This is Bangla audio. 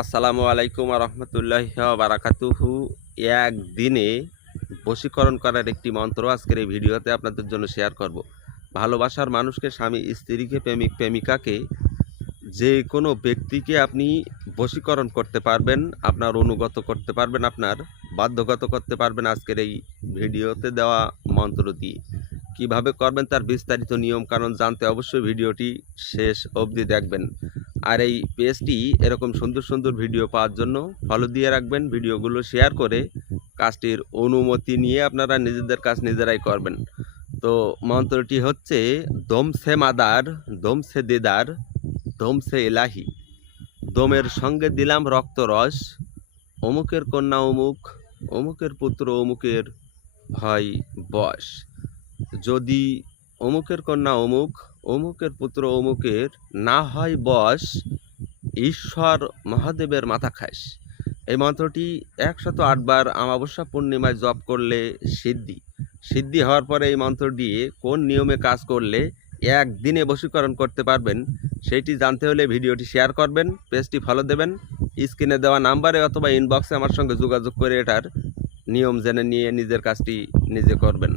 আসসালামু আলাইকুম রহমতুল্লাহ বারাকাতুহু। একদিনে বশীকরণ করার একটি মন্ত্র আজকের এই ভিডিওতে আপনাদের জন্য শেয়ার করব। ভালোবাসার মানুষকে, স্বামী, স্ত্রীকে, প্রেমিক, প্রেমিকাকে যে কোনো ব্যক্তিকে আপনি বশীকরণ করতে পারবেন, আপনার অনুগত করতে পারবেন, আপনার বাধ্যগত করতে পারবেন আজকের এই ভিডিওতে দেওয়া মন্ত্র দিয়ে কীভাবে করবেন তার বিস্তারিত নিয়ম কারণ জানতে অবশ্যই ভিডিওটি শেষ অবধি দেখবেন। আর এই পেজটি এরকম সুন্দর সুন্দর ভিডিও পাওয়ার জন্য ফলো দিয়ে রাখবেন, ভিডিওগুলো শেয়ার করে কাজটির অনুমতি নিয়ে আপনারা নিজেদের কাজ নিজেরাই করবেন। তো মন্ত্রটি হচ্ছে, দমসে মাদার, দমসে দেদার, দমসে এলাহি। দমের সঙ্গে দিলাম রক্তরস অমুকের কন্যা অমুক, অমুকের পুত্র অমুকের হয় বস যদি অমুকের কন্যা অমুক অমুকের পুত্র অমুকের, না হয় বশ ঈশ্বর মহাদেবের মাথা খাস। এই মন্ত্রটি একশত আটবার আমাবস্যা পূর্ণিমায় জপ করলে সিদ্ধি। সিদ্ধি হওয়ার পরে এই মন্ত্র দিয়ে কোন নিয়মে কাজ করলে একদিনে বশীকরণ করতে পারবেন সেইটি জানতে হলে ভিডিওটি শেয়ার করবেন, পেজটি ফলো দেবেন, স্ক্রিনে দেওয়া নাম্বারে অথবা ইনবক্সে আমার সঙ্গে যোগাযোগ করে এটার নিয়ম জেনে নিয়ে নিজের কাজটি নিজে করবেন।